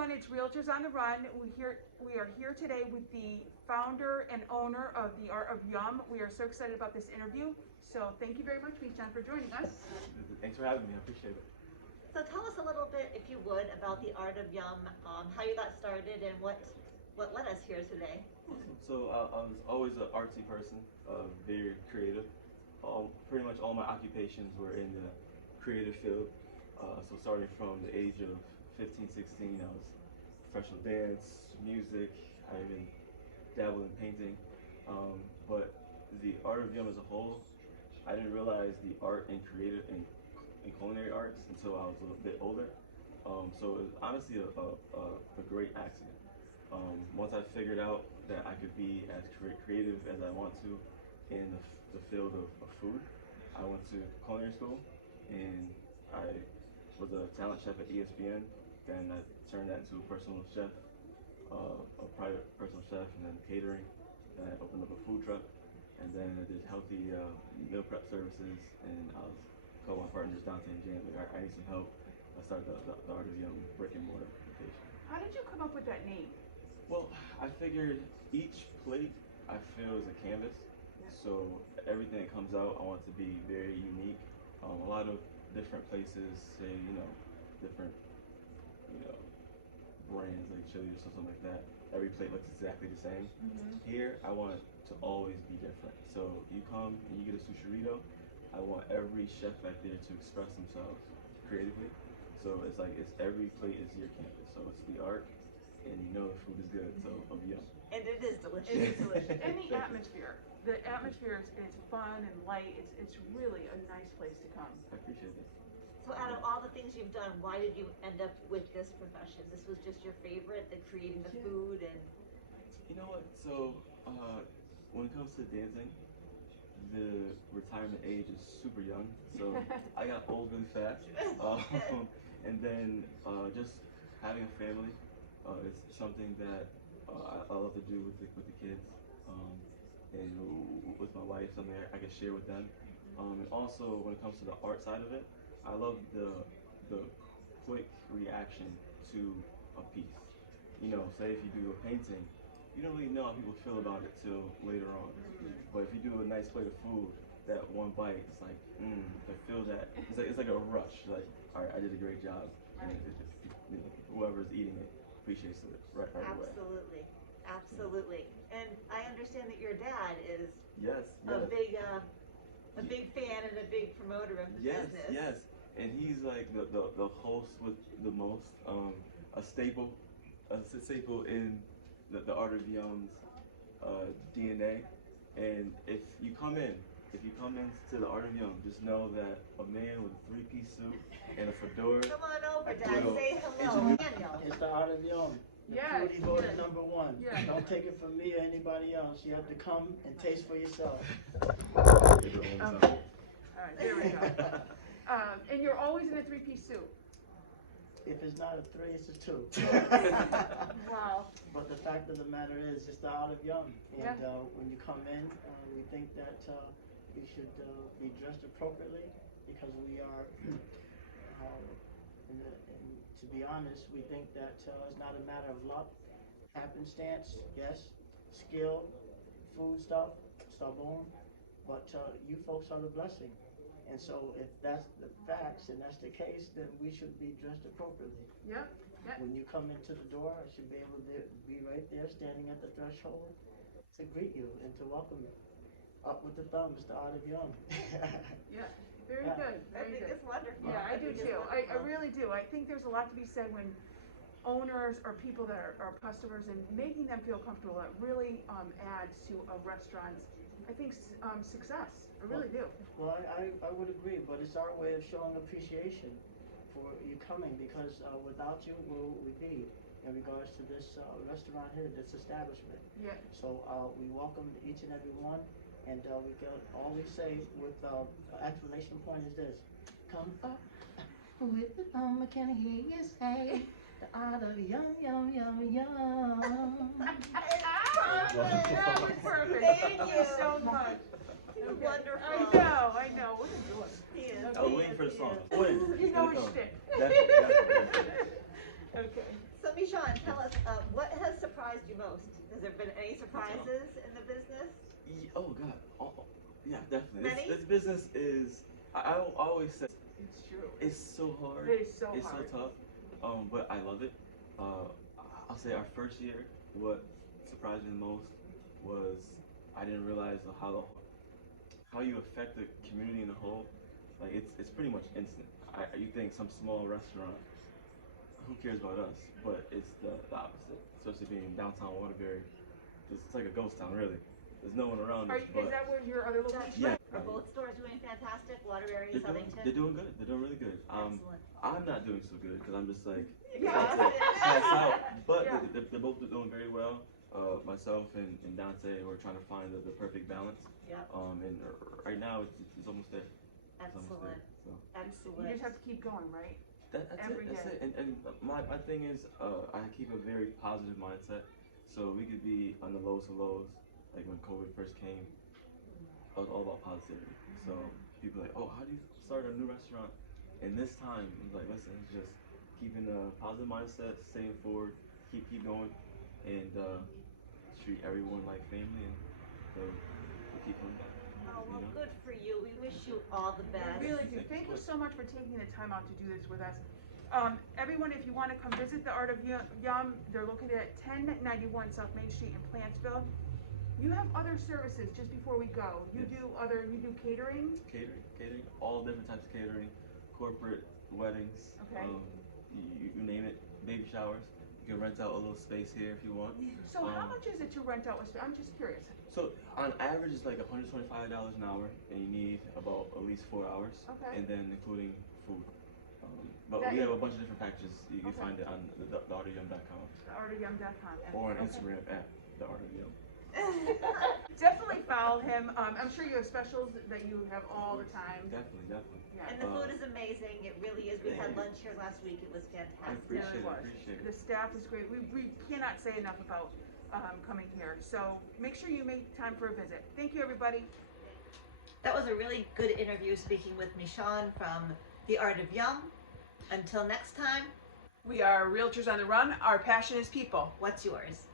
everyone, it's Realtors on the Run. We are here today with the founder and owner of the Art of Yum. We are so excited about this interview. So thank you very much, Michone, for joining us. Thanks for having me. I appreciate it. So tell us a little bit, if you would, about the Art of Yum, how you got started and what led us here today. So I was always an artsy person, very creative. Pretty much all my occupations were in the creative field. So starting from the age of 15, 16, I was professional dance, music, I even dabbled in painting. But the Art of Yum as a whole, I didn't realize the art and creative and culinary arts until I was a little bit older. So it was honestly a great accident. Once I figured out that I could be as creative as I want to in the field of food, I went to culinary school and I was a talent chef at ESPN. Then I turned that into a personal chef, a private personal chef, and then catering. Then I opened up a food truck, and then I did healthy meal prep services. And I was told my partners Dante and Jan, like, I need some help. I started the Art of Yum brick and mortar location. How did you come up with that name? Well, I figured each plate I feel is a canvas. So everything that comes out, I want to be very unique. A lot of different places say, different, brands like chili or something like that. Every plate looks exactly the same. Here, I want it to always be different. So you come and you get a sushirito, I want every chef back there to express themselves creatively. So it's like every plate is your canvas. So it's the art, and the food is good. So of Yum. And it is delicious. It is delicious. And the atmosphere. The atmosphere is fun and light. It's really a nice place to come. I appreciate it. So out of all the things you've done, why did you end up with this profession? This was just your favorite, the creating the food and... You know what? So when it comes to dancing, the retirement age is super young. So I got old really fast. And then just having a family is something that I love to do with the kids. And with my wife, something I can share with them. And also, when it comes to the art side of it, I love the quick reaction to a piece. Say if you do a painting, you don't really know how people feel about it till later on. But if you do a nice plate of food, that one bite, it's like, I feel that. It's like a rush. Like, all right, I did a great job. And whoever's eating it appreciates it right away. Absolutely. Absolutely. And I understand that your dad is yes. a big fan and a big promoter of the business. Yes, and he's like the host with the most, a staple in the Art of Yum's DNA. And if you come into the Art of Yum, just know that a man with a three-piece suit and a fedora. Come on over, Dad. Say hello. It's the Art of Yum. Yes, Foodie voted #1. Yes. Don't take it from me or anybody else. You have to come and taste for yourself. Okay. All right, there we go. And you're always in a three-piece suit. If it's not a 3, it's a 2. Wow. But the fact of the matter is, it's the Art of Yum. And when you come in, we think that you should be dressed appropriately because we are, and to be honest, we think that it's not a matter of luck, happenstance, yes, skill, food stuff, sabon, but you folks are the blessing. And so if that's the facts and that's the case, then we should be dressed appropriately. Yep. When you come into the door, I should be able to be right there standing at the threshold to greet you and to welcome you. Up with the thumbs, the Art of Yum. Yeah, very good. I Very think good. it's wonderful. Yeah, I do too. I really do. I think there's a lot to be said when owners or people that are customers and making them feel comfortable. It really adds to a restaurant's, I think, success. I really do. Well, I would agree, but it's our way of showing appreciation for you coming because without you, where would we be in regards to this restaurant here, this establishment? Yeah. So we welcome each and every one, and we can all we say with exclamation point is this: come up with the thumb, can I hear you say the Art of Yum, Yum, Yum, Yum. That was perfect. Thank you so much. Wonderful. I know. What are you doing? He is. I was waiting for the song. You know his shtick. Definitely. Okay. So So Michone, tell us, what has surprised you most? Has there been any surprises in the business? Oh God. Yeah, definitely. Many? This business is. I always say It's true. it's so hard. It is so it's hard. so tough. But I love it. I'll say our first year, what surprised me the most was I didn't realize how you affect the community in a whole. Like it's pretty much instant. You think some small restaurant, who cares about us? But it's the opposite. Especially being downtown Waterbury, it's like a ghost town really. There's no one around us. Is that where your other location? Yeah. Are both stores doing fantastic? Waterbury, Southington? They're doing good. They're doing really good. Excellent. I'm not doing so good because I'm just like Yeah. pass out. But Yeah. they're both doing very well. Myself and Dante, we're trying to find the perfect balance. Yep. And right now it's almost there. It's almost Excellent. there. So You Excellent. just have to keep going, right? that's Every it. That's day. it. And my thing is, I keep a very positive mindset. So we could be on the lowest of lows, like when COVID first came. I was all about positivity. So people are like, oh, how do you start a new restaurant? And this time, I'm like, listen, it's just keeping a positive mindset, staying forward, keep going, and treat everyone like family, and they'll keep coming back. Oh, well, You know? good for you. We wish you all the best. We really do. Thank you so much for taking the time out to do this with us. Everyone, if you want to come visit the Art of Yum, they're located at 1091 South Main Street in Plantsville. You have other services just before we go. You Yes. do catering. Catering, all different types of catering, corporate weddings, Okay. you name it, baby showers. You can rent out a little space here if you want. So how much is it to rent out? I'm just curious. So on average, it's like $125 an hour, and you need about at least 4 hours, Okay. and then including food. But That we is- have a bunch of different packages. You can Okay. find it on theartofyum.com theartofyum.com. or on Okay. Instagram at theartofyum. Definitely follow him. I'm sure you have specials that you have all the time. Definitely. Yeah. And the food is amazing. It really is. We had lunch here last week. It was I fantastic. appreciate There it. was. Appreciate The it. staff is great. We cannot say enough about coming here. So make sure you make time for a visit. Thank you, everybody. That was a really good interview speaking with Michone from The Art of Yum. Until next time, We are Realtors on the Run. Our passion is people. what's yours?